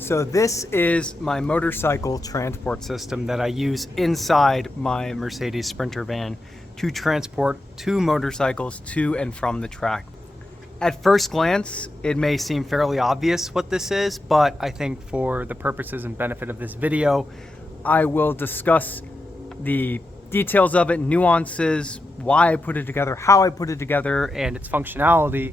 So this is my motorcycle transport system that I use inside my Mercedes Sprinter van to transport two motorcycles to and from the track. At first glance, it may seem fairly obvious what this is, but I think for the purposes and benefit of this video, I will discuss the details of it, nuances, why I put it together, how I put it together, and its functionality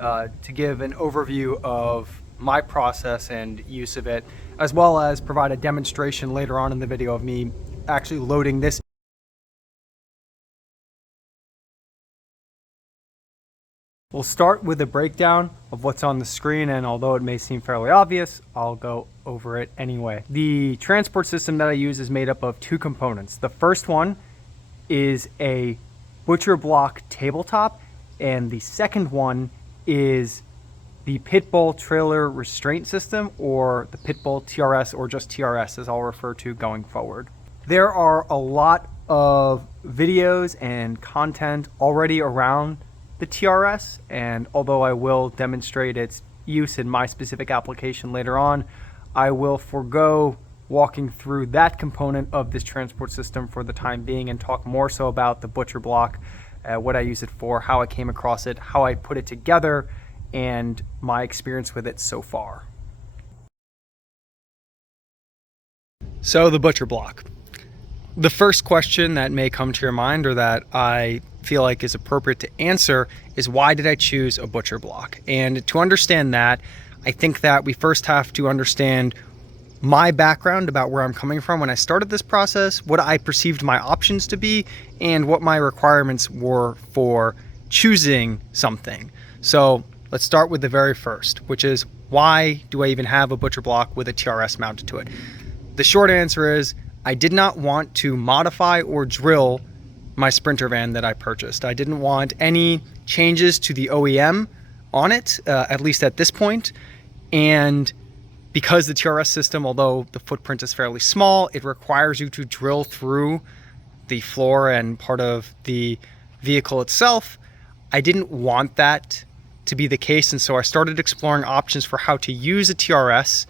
to give an overview of my process and use of it, as well as provide a demonstration later on in the video of me actually loading this. We'll start with a breakdown of what's on the screen, and although it may seem fairly obvious, I'll go over it anyway. The transport system that I use is made up of two components. The first one is a butcher block tabletop, and the second one is the Pit Bill trailer restraint system, or the Pit Bill TRS, or just TRS as I'll refer to going forward. There are a lot of videos and content already around the TRS, and although I will demonstrate its use in my specific application later on, I will forego walking through that component of this transport system for the time being and talk more so about the butcher block, what I use it for, how I came across it, how I put it together, and my experience with it so far. So the butcher block. The first question that may come to your mind, or that I feel like is appropriate to answer, is why did I choose a butcher block? And to understand that, I think that we first have to understand my background about where I'm coming from when I started this process, what I perceived my options to be, and what my requirements were for choosing something. So let's start with the very first, which is, why do I even have a butcher block with a TRS mounted to it? The short answer is, I did not want to modify or drill my Sprinter van that I purchased. I didn't want any changes to the OEM on it, at least at this point. And because the TRS system, although the footprint is fairly small, it requires you to drill through the floor and part of the vehicle itself. I didn't want that to be the case, and so I started exploring options for how to use a TRS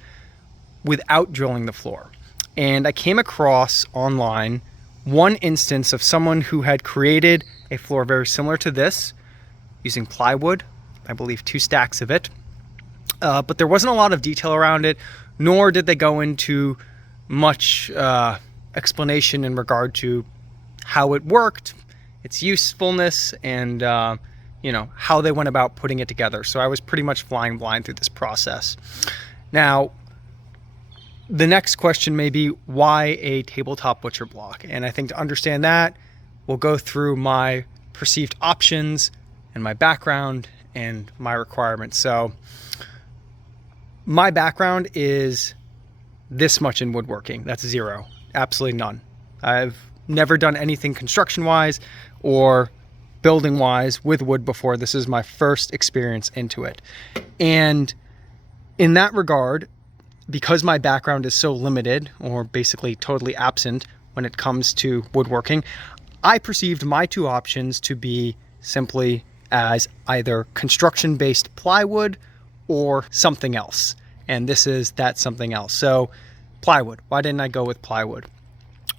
without drilling the floor. And I came across online one instance of someone who had created a floor very similar to this using plywood, I believe 2 stacks of it, but there wasn't a lot of detail around it, nor did they go into much explanation in regard to how it worked, its usefulness, and how they went about putting it together. So I was pretty much flying blind through this process. Now, the next question may be, why a tabletop butcher block? And I think to understand that, we'll go through my perceived options and my background and my requirements. So my background is this much in woodworking. That's 0, absolutely none. I've never done anything construction-wise or building-wise with wood before. This is my first experience into it. And in that regard, because my background is so limited, or basically totally absent when it comes to woodworking, I perceived my two options to be simply as either construction-based plywood or something else. And this is that something else. So plywood, why didn't I go with plywood?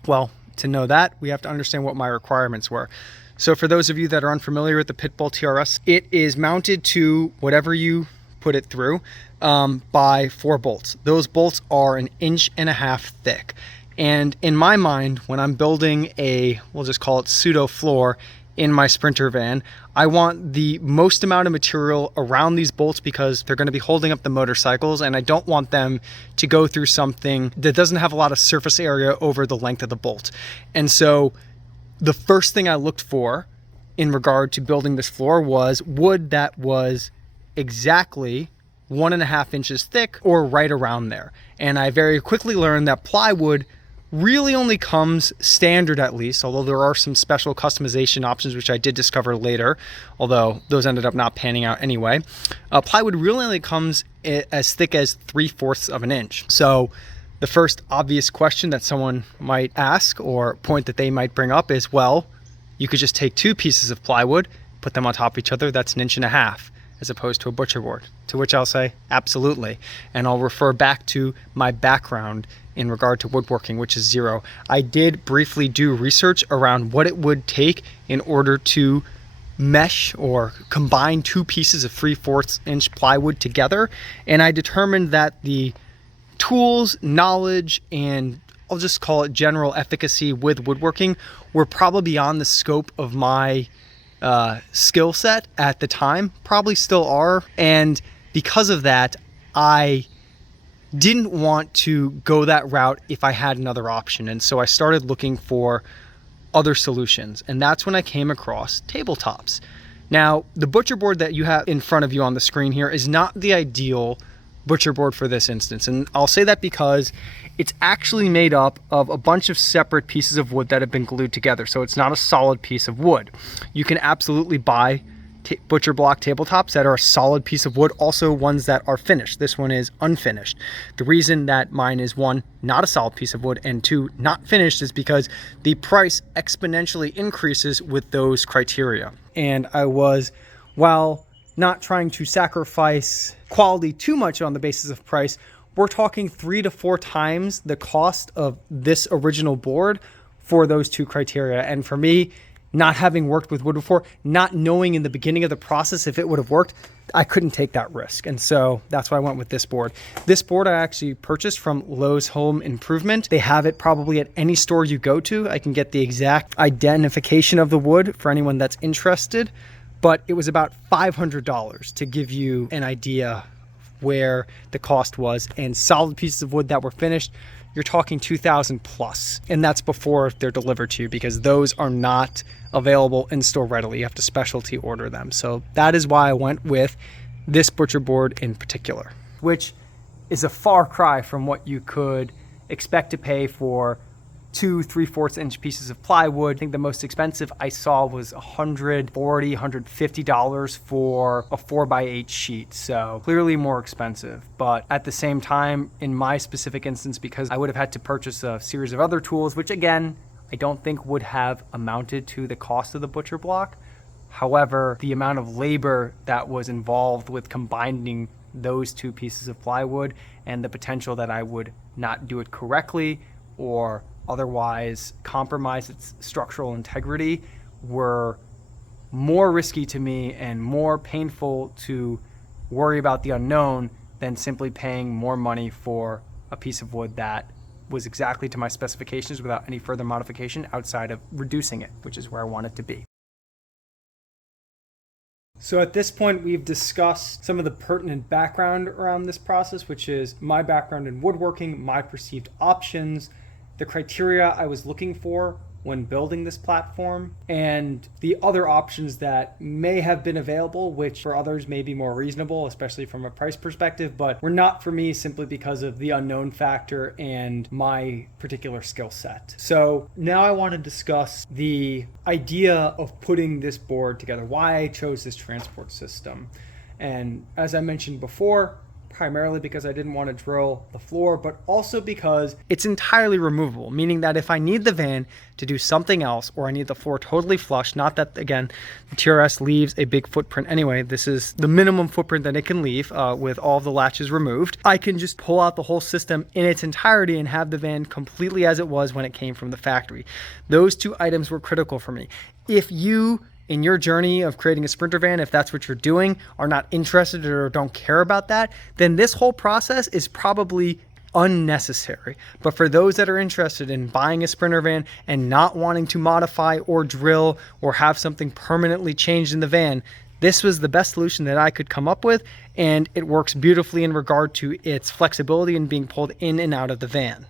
Well, to know that, we have to understand what my requirements were. So for those of you that are unfamiliar with the Pit Bill TRS, it is mounted to whatever you put it through by 4 bolts. Those bolts are 1.5 inches thick. And in my mind, when I'm building we'll just call it pseudo floor in my Sprinter van, I want the most amount of material around these bolts because they're going to be holding up the motorcycles, and I don't want them to go through something that doesn't have a lot of surface area over the length of the bolt. And so the first thing I looked for in regard to building this floor was wood that was exactly 1.5 inches thick, or right around there. And I very quickly learned that plywood really only comes standard, at least, although there are some special customization options which I did discover later, although those ended up not panning out anyway. Plywood really only comes as thick as 3/4 of an inch. So the first obvious question that someone might ask, or point that they might bring up, is, well, you could just take 2 pieces of plywood, put them on top of each other, that's 1.5 inches. as opposed to a butcher board? To which I'll say, absolutely. And I'll refer back to my background in regard to woodworking, which is zero. I did briefly do research around what it would take in order to mesh or combine two pieces of 3/4 inch plywood together. And I determined that the tools, knowledge, and I'll just call it general efficacy with woodworking were probably beyond the scope of my skill set at the time, probably still are. And because of that, I didn't want to go that route if I had another option. And so I started looking for other solutions. And that's when I came across tabletops. Now, the butcher board that you have in front of you on the screen here is not the ideal butcher board for this instance. And I'll say that because it's actually made up of a bunch of separate pieces of wood that have been glued together. So it's not a solid piece of wood. You can absolutely buy butcher block tabletops that are a solid piece of wood, also ones that are finished. This one is unfinished. The reason that mine is, one, not a solid piece of wood, and two, not finished, is because the price exponentially increases with those criteria. And I was, while not trying to sacrifice quality too much on the basis of price, we're talking 3 to 4 times the cost of this original board for those two criteria. And for me, not having worked with wood before, not knowing in the beginning of the process if it would have worked, I couldn't take that risk. And so that's why I went with this board. This board I actually purchased from Lowe's Home Improvement. They have it probably at any store you go to. I can get the exact identification of the wood for anyone that's interested, but it was about $500 to give you an idea where the cost was. And solid pieces of wood that were finished, you're talking $2,000 plus, and that's before they're delivered to you, because those are not available in store readily. You have to specialty order them. So that is why I went with this butcher board in particular, which is a far cry from what you could expect to pay for 2 3/4 inch pieces of plywood. I think the most expensive I saw was $140, $150 for a 4x8 sheet. So clearly more expensive, but at the same time, in my specific instance, because I would have had to purchase a series of other tools, which again, I don't think would have amounted to the cost of the butcher block. However, the amount of labor that was involved with combining those two pieces of plywood and the potential that I would not do it correctly or otherwise compromise its structural integrity were more risky to me and more painful to worry about the unknown than simply paying more money for a piece of wood that was exactly to my specifications without any further modification outside of reducing it, which is where I want it to be. So at this point, we've discussed some of the pertinent background around this process, which is my background in woodworking, my perceived options, the criteria I was looking for when building this platform, and the other options that may have been available, which for others may be more reasonable, especially from a price perspective, but were not for me simply because of the unknown factor and my particular skill set. So now I want to discuss the idea of putting this board together, why I chose this transport system. And as I mentioned before, primarily because I didn't want to drill the floor, but also because it's entirely removable, meaning that if I need the van to do something else, or I need the floor totally flush, not that, again, the TRS leaves a big footprint anyway, this is the minimum footprint that it can leave with all of the latches removed, I can just pull out the whole system in its entirety and have the van completely as it was when it came from the factory. Those two items were critical for me. If you, in your journey of creating a Sprinter van, if that's what you're doing, are not interested or don't care about that, then this whole process is probably unnecessary. But for those that are interested in buying a Sprinter van and not wanting to modify or drill or have something permanently changed in the van, this was the best solution that I could come up with, and it works beautifully in regard to its flexibility and being pulled in and out of the van.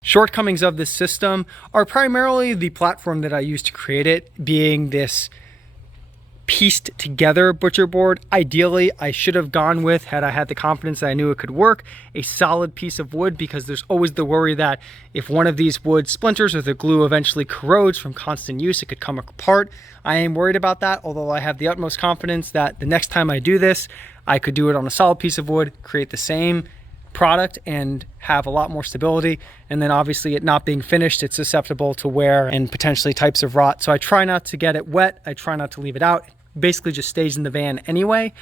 Shortcomings of this system are primarily the platform that I used to create it, being this pieced together butcher board. Ideally, I should have gone with, had I had the confidence that I knew it could work, a solid piece of wood, because there's always the worry that if one of these wood splinters or the glue eventually corrodes from constant use, it could come apart. I am worried about that, although I have the utmost confidence that the next time I do this, I could do it on a solid piece of wood, create the same product and have a lot more stability. And then obviously it not being finished, it's susceptible to wear and potentially types of rot. So I try not to get it wet. I try not to leave it out. basically just stays in the van anyway.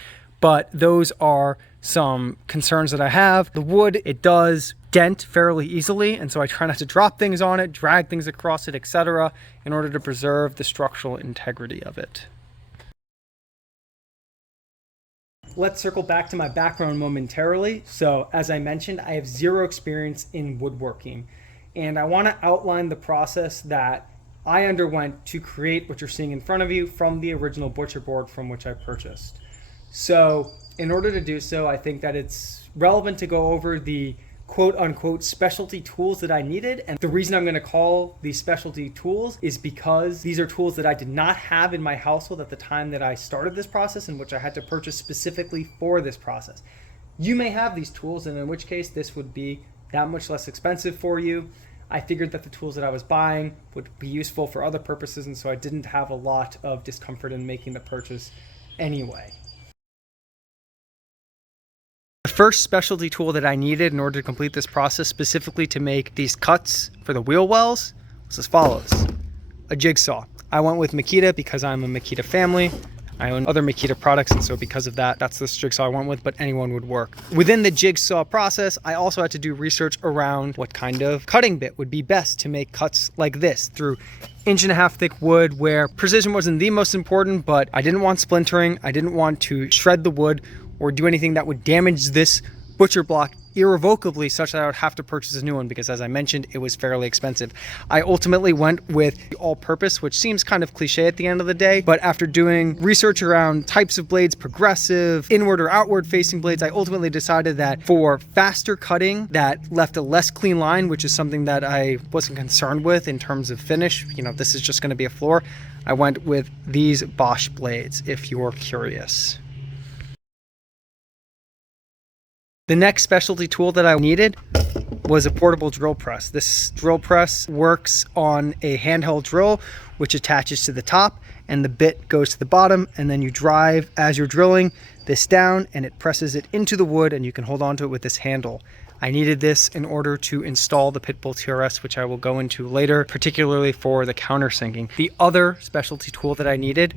But those are some concerns that I have. The wood, it does dent fairly easily, and so I try not to drop things on it, drag things across it, etc., in order to preserve the structural integrity of it. Let's circle back to my background momentarily. So as I mentioned, I have zero experience in woodworking, and I want to outline the process that I underwent to create what you're seeing in front of you from the original butcher board from which I purchased. So in order to do so, I think that it's relevant to go over the quote unquote specialty tools that I needed. And the reason I'm going to call these specialty tools is because these are tools that I did not have in my household at the time that I started this process, in which I had to purchase specifically for this process. You may have these tools, and in which case this would be that much less expensive for you. I figured that the tools that I was buying would be useful for other purposes, and so I didn't have a lot of discomfort in making the purchase anyway. The first specialty tool that I needed in order to complete this process, specifically to make these cuts for the wheel wells, was as follows: a jigsaw. I went with Makita because I'm a Makita family. I own other Makita products, and so because of that, that's the jigsaw I went with, but anyone would work. Within the jigsaw process, I also had to do research around what kind of cutting bit would be best to make cuts like this through 1.5-inch thick wood, where precision wasn't the most important, but I didn't want splintering. I didn't want to shred the wood or do anything that would damage this butcher block irrevocably, such that I would have to purchase a new one, because as I mentioned, it was fairly expensive. I ultimately went with the all-purpose, which seems kind of cliche at the end of the day, but after doing research around types of blades, progressive, inward or outward facing blades, I ultimately decided that for faster cutting that left a less clean line, which is something that I wasn't concerned with in terms of finish, this is just going to be a floor, I went with these Bosch blades, if you're curious. The next specialty tool that I needed was a portable drill press. This drill press works on a handheld drill, which attaches to the top, and the bit goes to the bottom, and then you drive as you're drilling this down, and it presses it into the wood, and you can hold on to it with this handle. I needed this in order to install the Pit Bill TRS, which I will go into later, particularly for the countersinking. The other specialty tool that I needed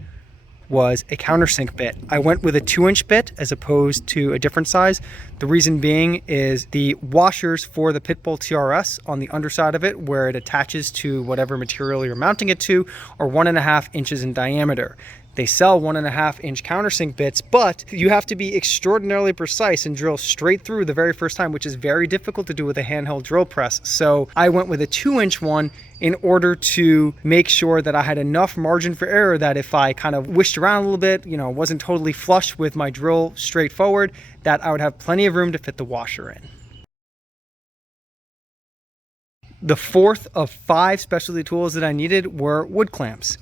was a countersink bit. I went with a 2-inch bit as opposed to a different size. The reason being is the washers for the Pit Bill TRS on the underside of it, where it attaches to whatever material you're mounting it to, are 1.5 inches in diameter. They sell 1.5-inch countersink bits, but you have to be extraordinarily precise and drill straight through the very first time, which is very difficult to do with a handheld drill press. So I went with a 2-inch one in order to make sure that I had enough margin for error that if I kind of wished around a little bit, wasn't totally flush with my drill straight forward, that I would have plenty of room to fit the washer in. The fourth of 5 specialty tools that I needed were wood clamps.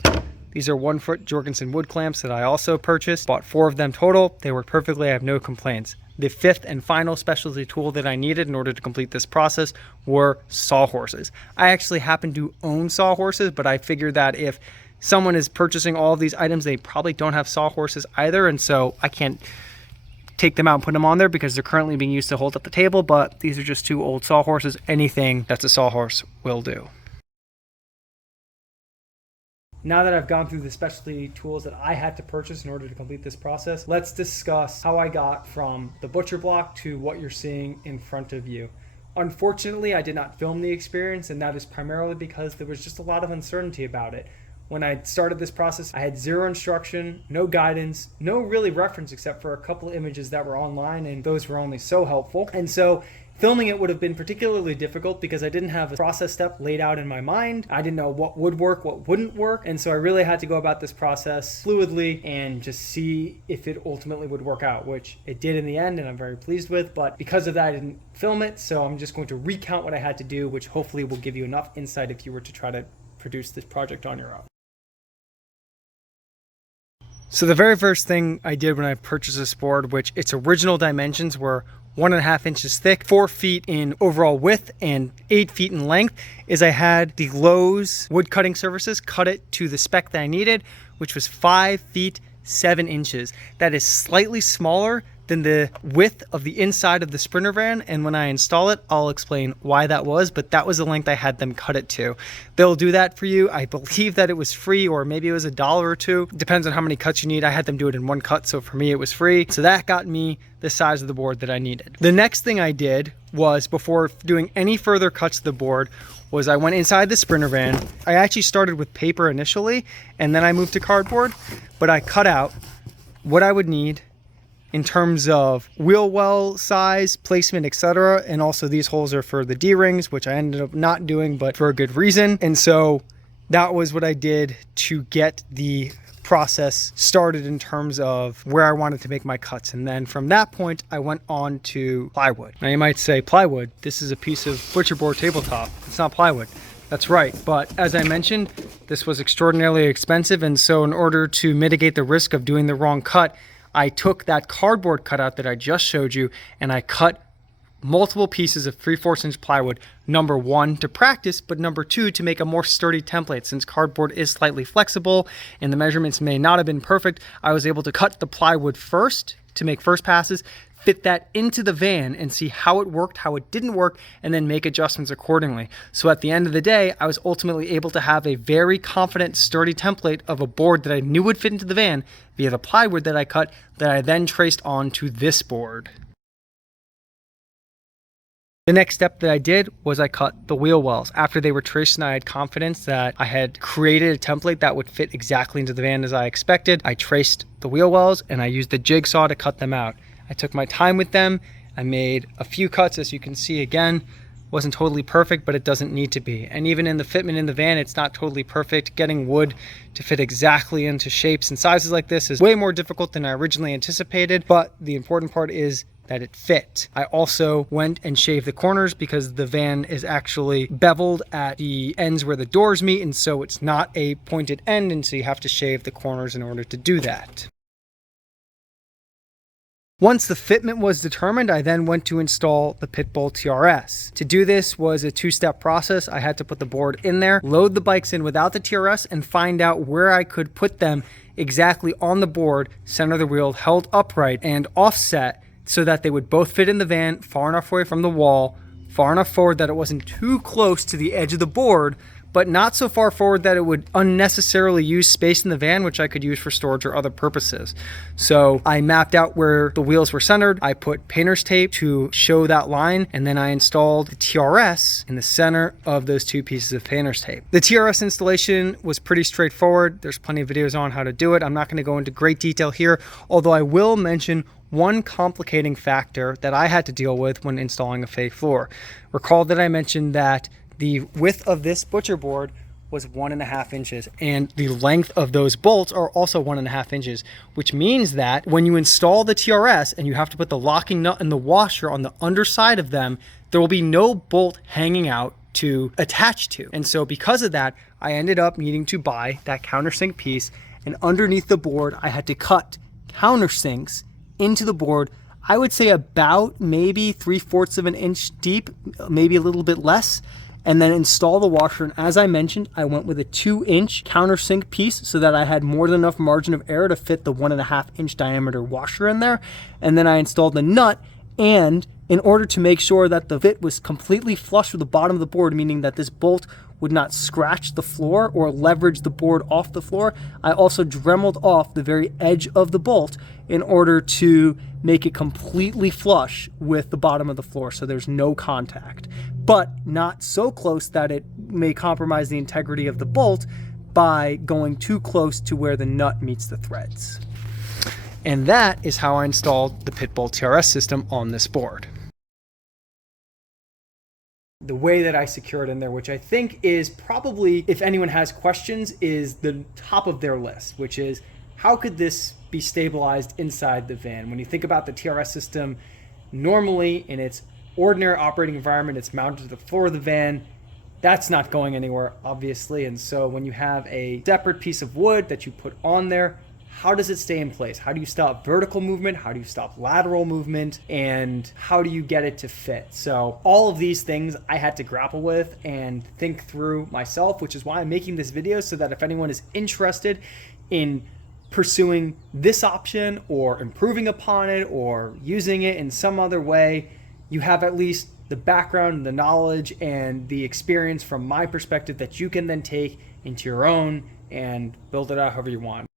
These are 1-foot Jorgensen wood clamps that I also purchased. Bought 4 of them total. They work perfectly. I have no complaints. The 5th and final specialty tool that I needed in order to complete this process were sawhorses. I actually happen to own sawhorses, but I figured that if someone is purchasing all of these items, they probably don't have sawhorses either, and so I can't take them out and put them on there because they're currently being used to hold up the table, but these are just 2 old sawhorses. Anything that's a sawhorse will do. Now that I've gone through the specialty tools that I had to purchase in order to complete this process, let's discuss how I got from the butcher block to what you're seeing in front of you. Unfortunately, I did not film the experience, and that is primarily because there was just a lot of uncertainty about it. When I started this process, I had 0 instruction, no guidance, no really reference except for a couple of images that were online, and those were only so helpful. And so filming it would have been particularly difficult because I didn't have a process step laid out in my mind. I didn't know what would work, what wouldn't work. And so I really had to go about this process fluidly and just see if it ultimately would work out, which it did in the end, and I'm very pleased with. But because of that, I didn't film it. So I'm just going to recount what I had to do, which hopefully will give you enough insight if you were to try to produce this project on your own. So the very first thing I did when I purchased this board, which its original dimensions were 1.5 inches thick, 4 feet in overall width, and 8 feet in length, is I had the Lowe's wood cutting services cut it to the spec that I needed, which was 5 feet 7 inches. That is slightly smaller than the width of the inside of the Sprinter van, and when I install it, I'll explain why that was, but that was the length I had them cut it to. They'll do that for you. I believe that it was free, or maybe it was $1 or $2. Depends on how many cuts you need. I had them do it in one cut, so for me it was free. So that got me the size of the board that I needed. The next thing I did was, before doing any further cuts to the board, was I went inside the Sprinter van. I actually started with paper initially, and then I moved to cardboard, but I cut out what I would need in terms of wheel well size, placement, etc. And also these holes are for the D-rings, which I ended up not doing, but for a good reason. And so that was what I did to get the process started in terms of where I wanted to make my cuts. And then from that point, I went on to plywood. Now you might say, plywood, this is a piece of butcher board tabletop. It's not plywood. That's right. But as I mentioned, this was extraordinarily expensive. And so in order to mitigate the risk of doing the wrong cut, I took that cardboard cutout that I just showed you and I cut multiple pieces of 3/4 inch plywood, number one, to practice, but number two, to make a more sturdy template. Since cardboard is slightly flexible and the measurements may not have been perfect, I was able to cut the plywood first to make first passes, fit that into the van and see how it worked, how it didn't work, and then make adjustments accordingly. So at the end of the day, I was ultimately able to have a very confident, sturdy template of a board that I knew would fit into the van via the plywood that I cut, that I then traced onto this board. The next step that I did was I cut the wheel wells. After they were traced and I had confidence that I had created a template that would fit exactly into the van as I expected, I traced the wheel wells and I used the jigsaw to cut them out. I took my time with them. I made a few cuts, as you can see. Again, wasn't totally perfect, but it doesn't need to be. And even in the fitment in the van, it's not totally perfect. Getting wood to fit exactly into shapes and sizes like this is way more difficult than I originally anticipated, but the important part is that it fit. I also went and shaved the corners because the van is actually beveled at the ends where the doors meet, and so it's not a pointed end, and so you have to shave the corners in order to do that. Once the fitment was determined, I then went to install the Pit Bill TRS. To do this was a two-step process. I had to put the board in there, load the bikes in without the TRS, and find out where I could put them exactly on the board, center of the wheel, held upright and offset so that they would both fit in the van, far enough away from the wall, far enough forward that it wasn't too close to the edge of the board, but not so far forward that it would unnecessarily use space in the van, which I could use for storage or other purposes. So I mapped out where the wheels were centered. I put painter's tape to show that line, and then I installed the TRS in the center of those two pieces of painter's tape. The TRS installation was pretty straightforward. There's plenty of videos on how to do it. I'm not going to go into great detail here, although I will mention one complicating factor that I had to deal with when installing a fake floor. Recall that I mentioned that the width of this butcher board was 1.5 inches, and the length of those bolts are also 1.5 inches, which means that when you install the TRS and you have to put the locking nut and the washer on the underside of them, there will be no bolt hanging out to attach to. And so because of that, I ended up needing to buy that countersink piece, and underneath the board, I had to cut countersinks into the board. I would say about maybe 3/4 of an inch deep, maybe a little bit less, and then install the washer. And as I mentioned, I went with a 2-inch countersink piece so that I had more than enough margin of error to fit the 1.5 inch diameter washer in there. And then I installed the nut, and in order to make sure that the fit was completely flush with the bottom of the board, meaning that this bolt would not scratch the floor or leverage the board off the floor, I also dremeled off the very edge of the bolt in order to make it completely flush with the bottom of the floor so there's no contact, but not so close that it may compromise the integrity of the bolt by going too close to where the nut meets the threads. And that is how I installed the Pit Bill TRS system on this board. The way that I secured in there, which I think is probably, if anyone has questions, is the top of their list, which is how could this be stabilized inside the van? When you think about the TRS system, normally in its ordinary operating environment, it's mounted to the floor of the van. That's not going anywhere, obviously. And so when you have a separate piece of wood that you put on there, how does it stay in place? How do you stop vertical movement? How do you stop lateral movement? And how do you get it to fit? So all of these things I had to grapple with and think through myself, which is why I'm making this video, so that if anyone is interested in pursuing this option or improving upon it or using it in some other way, you have at least the background, the knowledge, and the experience from my perspective that you can then take into your own and build it out however you want.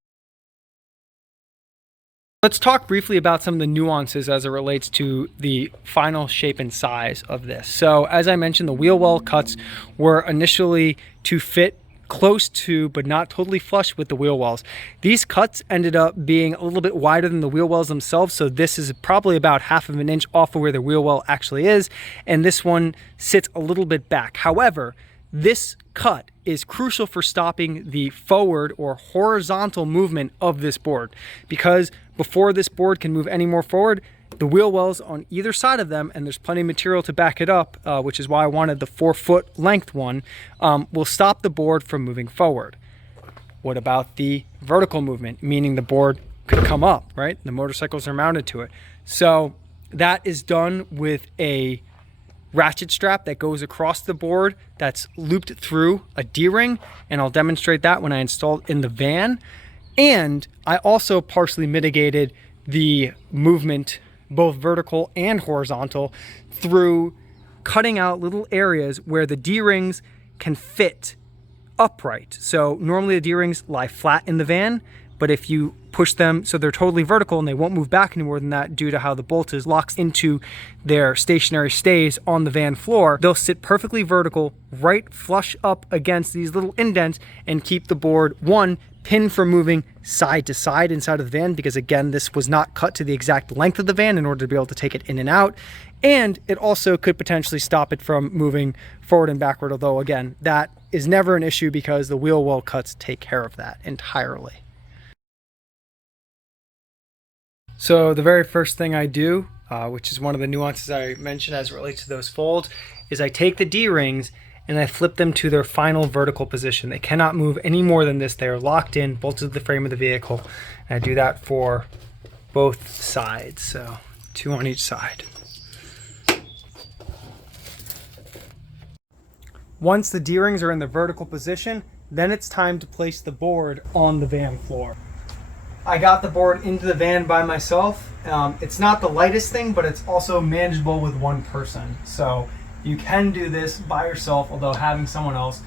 Let's talk briefly about some of the nuances as it relates to the final shape and size of this. So as I mentioned, the wheel well cuts were initially to fit close to but not totally flush with the wheel wells. These cuts ended up being a little bit wider than the wheel wells themselves, so this is probably about 1/2 of an inch off of where the wheel well actually is, and this one sits a little bit back. However, this cut is crucial for stopping the forward or horizontal movement of this board, because before this board can move any more forward, the wheel wells on either side of them, and there's plenty of material to back it up, which is why I wanted the 4-foot length one, will stop the board from moving forward. What about the vertical movement, meaning the board could come up, right? The motorcycles are mounted to it. So that is done with a ratchet strap that goes across the board that's looped through a D-ring, and I'll demonstrate that when I install it in the van. And I also partially mitigated the movement, both vertical and horizontal, through cutting out little areas where the D-rings can fit upright. So normally the D-rings lie flat in the van, but if you push them so they're totally vertical and they won't move back any more than that due to how the bolt is locked into their stationary stays on the van floor, they'll sit perfectly vertical, right flush up against these little indents, and keep the board, one, pinned from moving side to side inside of the van, because again, this was not cut to the exact length of the van in order to be able to take it in and out. And it also could potentially stop it from moving forward and backward, although again, that is never an issue because the wheel well cuts take care of that entirely. So the very first thing I do, which is one of the nuances I mentioned as it relates to those folds, is I take the D-rings and I flip them to their final vertical position. They cannot move any more than this. They are locked in, bolted to the frame of the vehicle. And I do that for both sides, so 2 on each side. Once the D-rings are in the vertical position, then it's time to place the board on the van floor. I got the board into the van by myself. It's not the lightest thing, but it's also manageable with one person. So you can do this by yourself, although having someone else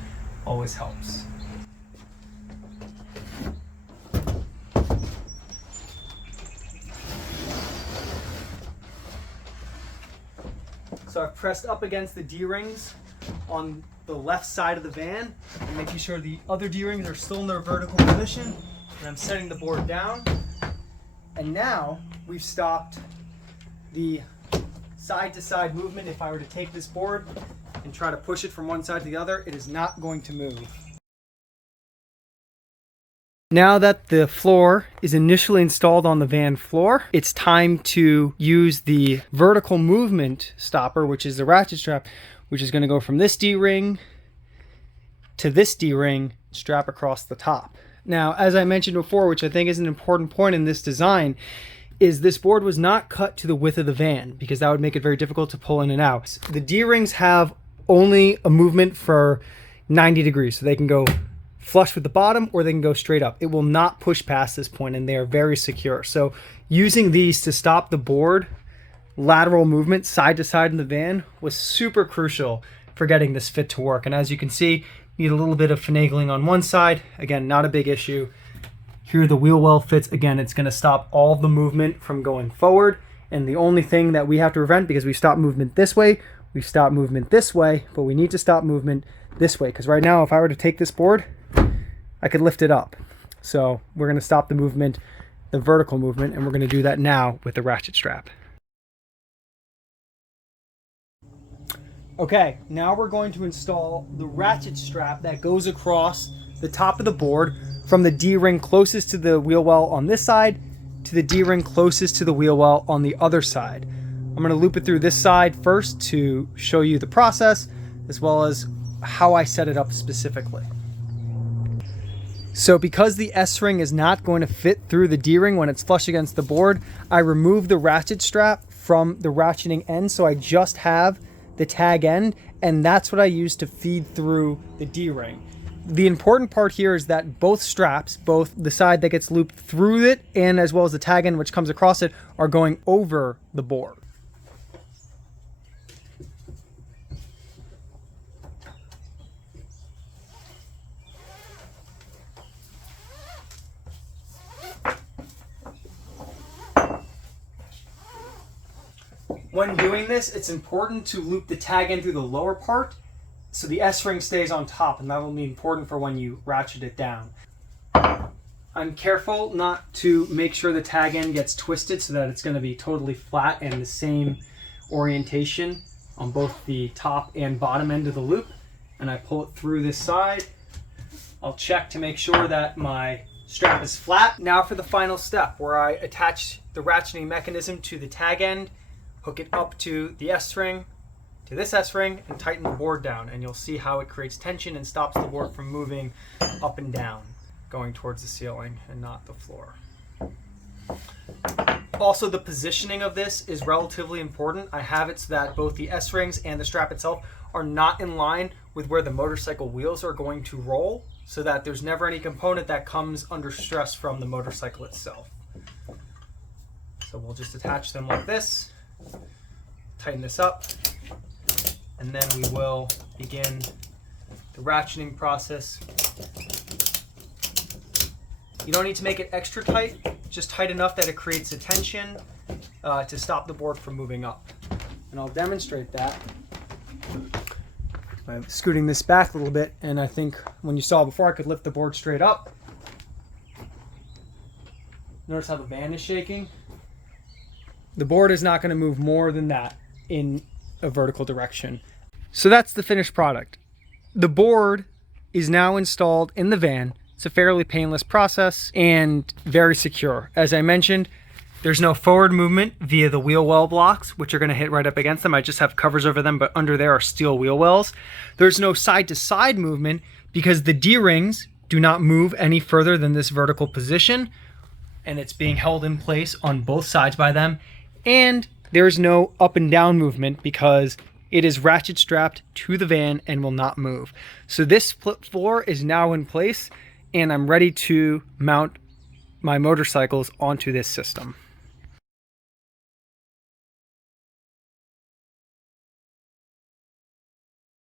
always helps. So I've pressed up against the D-rings on the left side of the van, and making sure the other D-rings are still in their vertical position. And I'm setting the board down, and now we've stopped the side-to-side movement. If I were to take this board and try to push it from one side to the other, it is not going to move. Now that the floor is initially installed on the van floor, it's time to use the vertical movement stopper, which is the ratchet strap, which is going to go from this D-ring to this D-ring, strap across the top. Now, as I mentioned before, which I think is an important point in this design, is this board was not cut to the width of the van, because that would make it very difficult to pull in and out. The D-rings have only a movement for 90 degrees, so they can go flush with the bottom or they can go straight up. It will not push past this point, and they are very secure. So using these to stop the board lateral movement side to side in the van was super crucial for getting this fit to work. And as you can see, need a little bit of finagling on one side. Again, not a big issue. Here the wheel well fits. Again, it's going to stop all the movement from going forward. And the only thing that we have to prevent, because we stop movement this way, we stop movement this way, but we need to stop movement this way. Because right now, if I were to take this board, I could lift it up. So we're going to stop the movement, the vertical movement, and we're going to do that now with the ratchet strap. Okay, now we're going to install the ratchet strap that goes across the top of the board from the D-ring closest to the wheel well on this side to the D-ring closest to the wheel well on the other side. I'm going to loop it through this side first to show you the process, as well as how I set it up specifically. So because the S-ring is not going to fit through the D-ring when it's flush against the board, I remove the ratchet strap from the ratcheting end, so I just have the tag end, and that's what I use to feed through the D-ring. The important part here is that both straps, both the side that gets looped through it and as well as the tag end which comes across it, are going over the board. When doing this, it's important to loop the tag end through the lower part so the S-ring stays on top, and that will be important for when you ratchet it down. I'm careful not to make sure the tag end gets twisted so that it's going to be totally flat and the same orientation on both the top and bottom end of the loop. And I pull it through this side. I'll check to make sure that my strap is flat. Now for the final step, where I attach the ratcheting mechanism to the tag end, hook it up to the S-ring, to this S-ring, and tighten the board down, and you'll see how it creates tension and stops the board from moving up and down, going towards the ceiling and not the floor. Also, the positioning of this is relatively important. I have it so that both the S-rings and the strap itself are not in line with where the motorcycle wheels are going to roll, so that there's never any component that comes under stress from the motorcycle itself. So we'll just attach them like this, tighten this up, and then we will begin the ratcheting process. You don't need to make it extra tight, just tight enough that it creates a tension to stop the board from moving up. And I'll demonstrate that by scooting this back a little bit, and I think when you saw before I could lift the board straight up. Notice how the band is shaking? The board is not going to move more than that in a vertical direction. So that's the finished product. The board is now installed in the van. It's a fairly painless process and very secure. As I mentioned, there's no forward movement via the wheel well blocks, which are going to hit right up against them. I just have covers over them, but under there are steel wheel wells. There's no side-to-side movement because the D-rings do not move any further than this vertical position, and it's being held in place on both sides by them. And there's no up and down movement because it is ratchet strapped to the van and will not move. So this split floor is now in place, and I'm ready to mount my motorcycles onto this system.